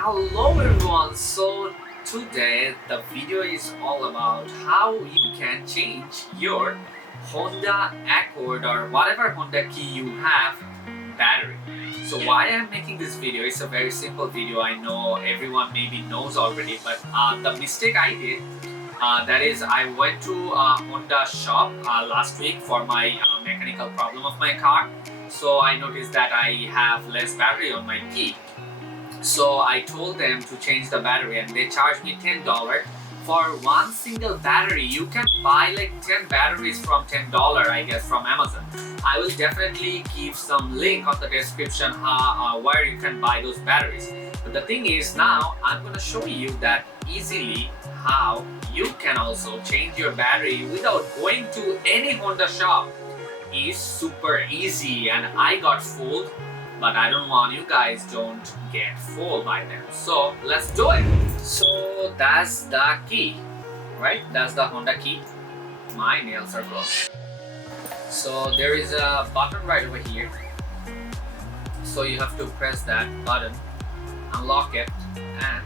Hello everyone, so today the video is all about how you can change your Honda Accord or whatever Honda key you have battery. So why I'm making this video, it's a very simple video. I know everyone maybe knows already, but the mistake I did, that is I went to a Honda shop last week for my mechanical problem of my car. So I noticed that I have less battery on my key. So I told them to change the battery and they charged me $10 for one single battery. You can buy like 10 batteries from $10, I guess, from Amazon. I will definitely keep some link on the description where you can buy those batteries. But the thing is, now I'm gonna show you that easily how you can also change your battery without going to any Honda shop. Is super easy, and I got fooled, but I don't want you guys don't get fooled by them. So let's do it. So that's the key, right? That's the Honda key. My nails are closed. So there is a button right over here. So you have to press that button, unlock it, and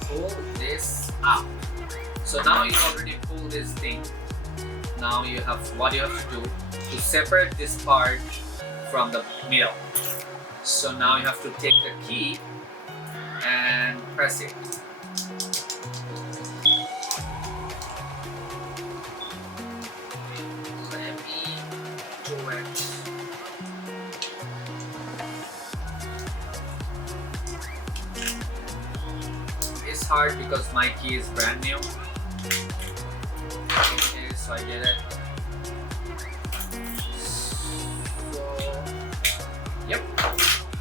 pull this out. So now you already pulled this thing. Now you have what you have to do to separate this part from the middle. So now you have to take the key and press it. Let me do it. It's hard because my key is brand new. Okay, so I did it. Yep,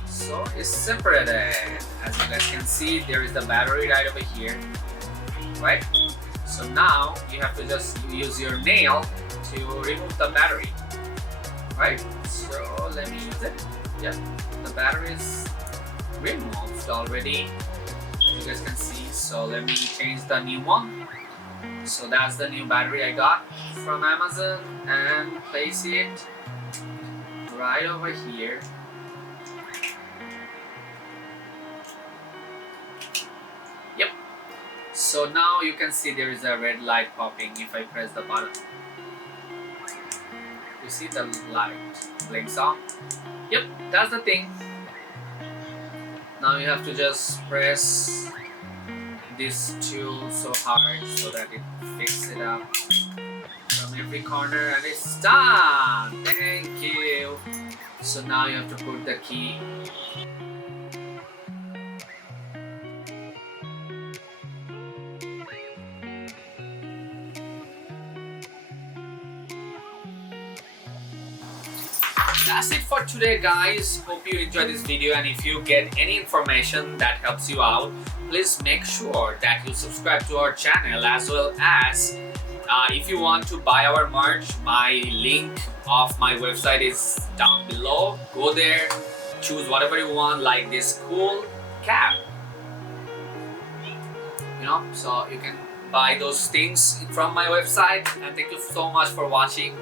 so it's separated. As you guys can see, there is the battery right over here, right? So now you have to just use your nail to remove the battery, right? So let me use it. Yep, the battery is removed already, as you guys can see. So let me change the new one. So that's the new battery I got from Amazon, and place it right over here. Yep. So now you can see there is a red light popping if I press the button. You see the light blinks on? Yep, that's the thing. Now you have to just press this tool so hard so that it picks it up from every corner, and it's done. Thank you. So now you have to put the key. That's it for today, guys. Hope you enjoyed this video, and if you get any information that helps you out, please make sure that you subscribe to our channel, as well as if you want to buy our merch, my link of my website is down below. Go there, choose whatever you want, like this cool cap, so you can buy those things from my website. And thank you so much for watching.